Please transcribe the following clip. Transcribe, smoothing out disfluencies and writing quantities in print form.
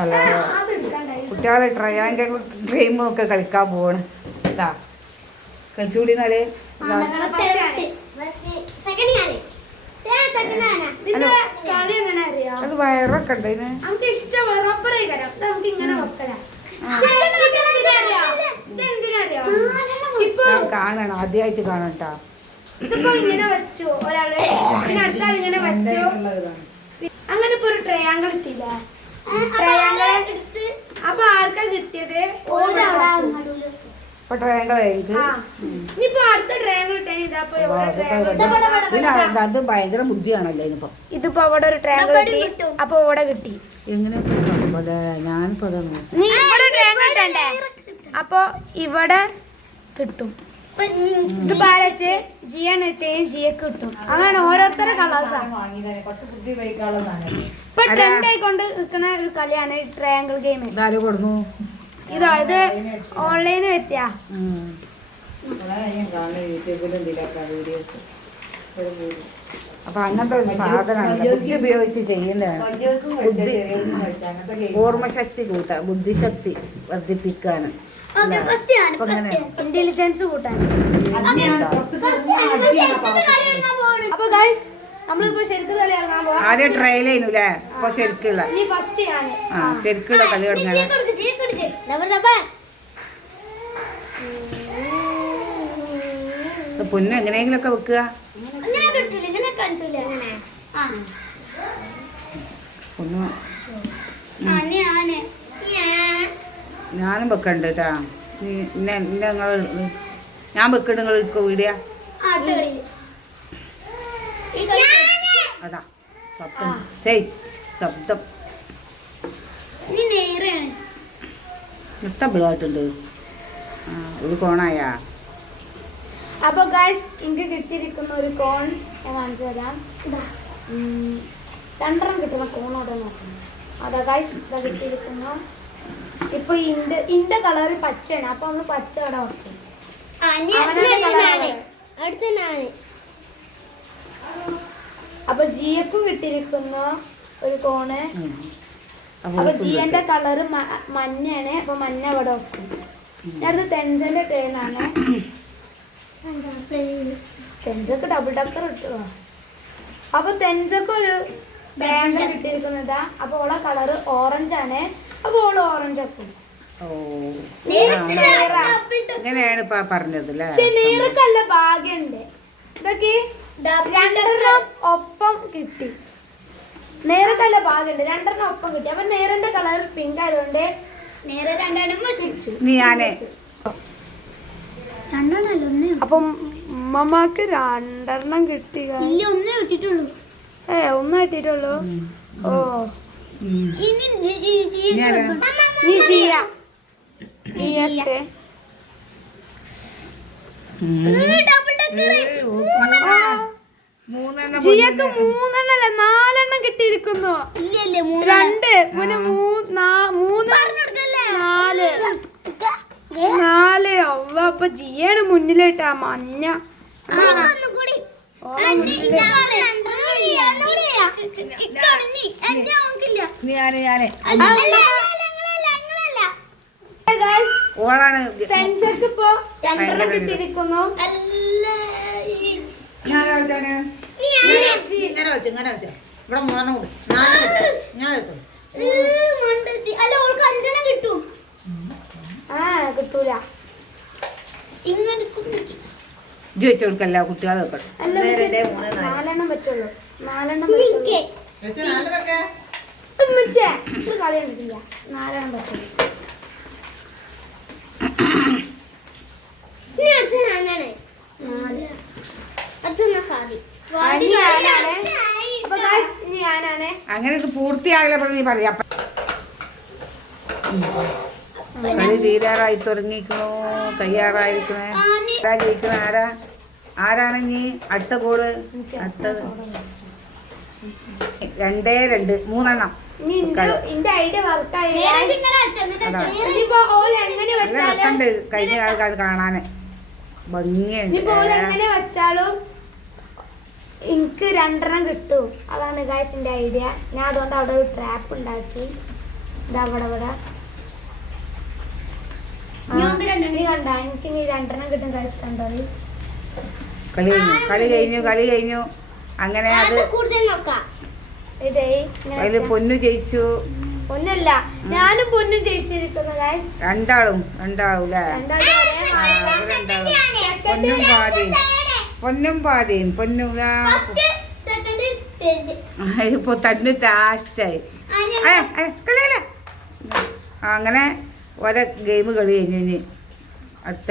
അല്ല കുട്ടികളെ ട്രയാങ്കിൾ ഗെയിമും ഒക്കെ കളിക്കാൻ പോവാണ്. ഇതാ കളിച്ചുകൂടി എന്നാലേ അത് വയറൊക്കെ ഉണ്ട് ഇതിന്. ഞാൻ കാണണം, ആദ്യമായിട്ട് കാണട്ടാ. ഇതിപ്പോ ഇങ്ങനെ വെച്ചു ഒരാള്, അടുത്താൾ ഇങ്ങനെ വെച്ചു. അങ്ങനെ ഇപ്പൊ ഒരു ട്രയാങ്കിൾ കിട്ടില്ല. ട്രയാങ്കിൾ അപ്പൊ ആർക്കാ കിട്ടിയത്? അത് ഭയങ്കര ബുദ്ധിയാണല്ലോ ഇതിപ്പോ. ഇതിപ്പോ അവിടെ ഒരു ട്രയാങ്കിൾ കിട്ടി. അപ്പൊ ഇവിടെ കിട്ടി. എങ്ങനെ ഞാനിപ്പോ നീ ഇവിടെ ട്രയാങ്കിൾ കിട്ടണ്ടേ? അപ്പൊ ഇവിടെ കിട്ടും. ഇത് പാരച്ച് ജിയാണ് വെച്ചാൽ ജിയൊക്കെ കിട്ടും. അങ്ങനെ ഓരോരുത്തരെ കളേഴ്സാണ്. ഇപ്പൊ ട്രെൻഡ് ആയിക്കൊണ്ട് നിൽക്കുന്ന ഒരു കളിയാണ് ട്രയാങ്കിൾ ഗെയിം. ഇതാ ഇത് ഓൺലൈന് പറ്റിയാ. അപ്പൊ അങ്ങനത്തെ ഒരു സാധനമാണ് ബുദ്ധി ഉപയോഗിച്ച് ചെയ്യുന്നതാണ്. ഓർമ്മശക്തി കൂട്ടാൻ, ബുദ്ധിശക്തി വർദ്ധിപ്പിക്കാന്, ഇന്റലിജൻസ് കൂട്ടാൻ. അപ്പൊ ഗൈസ് നമ്മളിപ്പോ ശരിക്കും കളി ഇറങ്ങാൻ പോവാ. ആദ്യം ട്രയൽ ചെയ്യുന്നല്ലേ? അപ്പൊ ശരിക്കുള്ള ശരിക്കുള്ള കളി തുടങ്ങാൻ. പൊന്നു എങ്ങനെയെങ്കിലും ഒക്കെ വെക്കുക. പൊന്നു ഞാനും വെക്കണ്ട് കേട്ടാ. ഞാൻ വെക്കണ്ട്, നിങ്ങൾ എടുക്കോ വീഡിയോ. അതാ ശബ്ദം, ശബ്ദം ഇഷ്ടപ്പെടായിട്ടുണ്ട്. ഒരു കോണായാ. അപ്പൊ ഗൈസ് എനിക്ക് കിട്ടിയിരിക്കുന്ന ഒരു കോൺ ഞാൻ കാണിച്ചു തരാം. രണ്ടെണ്ണം കിട്ടുന്ന കോൺ അതാ നോക്കണം. അതാ ഗൈസ് ഇതാ കിട്ടിയിരിക്കുന്നു. ഇപ്പൊ ഇന്റെ കളറ് പച്ചയാണ്. അപ്പൊ നമ്മള് പച്ച അവിടെ വെക്കും. അപ്പൊ ജിയക്കും കിട്ടിയിരിക്കുന്ന ഒരു കോണ്. അപ്പൊ ജിയന്റെ കളറ് മഞ്ഞാണ്. അപ്പൊ മഞ്ഞ അവിടെ വെക്കും. ഞാനത് തെഞ്ചന്റെ ടേണാണ്. തെഞ്ചക്ക് ഡബിൾ ഡക്കർ ഇട്ടുക. അപ്പൊ തെഞ്ചക്ക് ഒരു ബാങ്ക് കിട്ടിയിരിക്കുന്നതാ. അപ്പൊ ഓളെ കളറ് ഓറഞ്ച് ആണ്. അപ്പൊ ഓള് ഓറഞ്ച് ആക്കും. ഇങ്ങനെയാണ് ഇപ്പൊ പറഞ്ഞത്. പക്ഷെ നീറക്കല്ല ഭാഗ്യണ്ട്. ഇതൊക്കെ രണ്ടെണ്ണം ഒപ്പം കിട്ടി. നേരക്കല്ല ഭാഗ്യണ്ട്, രണ്ടെണ്ണം ഒപ്പം കിട്ടി. അപ്പൊ നേരന്റെ കളർ പിങ്ക് ആയതുകൊണ്ട് നേരെ രണ്ടെണ്ണം വെച്ചു. അപ്പം ഉമ്മമാക്ക് രണ്ടെണ്ണം കിട്ടി. ഒന്നേ കിട്ടിട്ടുള്ളൂ. ഒന്നേ കിട്ടിട്ടുള്ളൂ. ഓ നീ ചെയ്യട്ടെ. ജിയക്ക് 3 അല്ല 4 എണ്ണം കിട്ടിയിരിക്കുന്നു. 2 പിന്നെ 3 4. അപ്പൊ ജിയാണ് മുന്നിലേട്ടാ. മഞ്ഞ ഓളാണ് ഇപ്പൊ 2 കിട്ടിയിരിക്കുന്നു. കിട്ടൂല. വെച്ച് കൊടുക്കല്ല, കുട്ടികൾ വെക്കണം. 4 പറ്റുള്ളൂ. 4 കളി കണ്ടിട്ടില്ല. 4 പറ്റുള്ളൂ. അങ്ങനെയൊക്കെ പൂർത്തിയാകില്ല നീ പറയാ. കളി തീരാറായി തുടങ്ങിക്കണോ, തയ്യാറായിരിക്കണേ. ജയിക്കണ ആരാണ് നീ? അടുത്ത ഗോള് അടുത്തത് 2-2 3 കഴിഞ്ഞ ആൾക്കാർ കാണാന് ഭംഗിയുണ്ട്. വെച്ചാലും എനിക്ക് 2 കിട്ടും. അതാണ് ഗൈസിന്റെ ഐഡിയ. ഞാൻ അതുകൊണ്ട് അവിടെ ഒരു ട്രാപ്പ് ഉണ്ടാക്കി. ഇതാ ഇവിടെ നീ കണ്ട എനിക്ക് നീ 2 കിട്ടും കഴിച്ച് കണ്ടോ കളി കഴിഞ്ഞു അങ്ങനെ അത് ഇതേ അതില് പൊന്നു ജയിച്ചു. പൊന്നല്ല ഞാനും പൊന്നും ജയിച്ചിരിക്കുന്നു ഗൈസ്. രണ്ടാളും അല്ലേ? പൊന്നും പാതിയും ഇപ്പൊ തന്നെ ലാസ്റ്റായി. അങ്ങനെ ഓരോ ഗെയിം കളി കഴിഞ്ഞു. അടുത്ത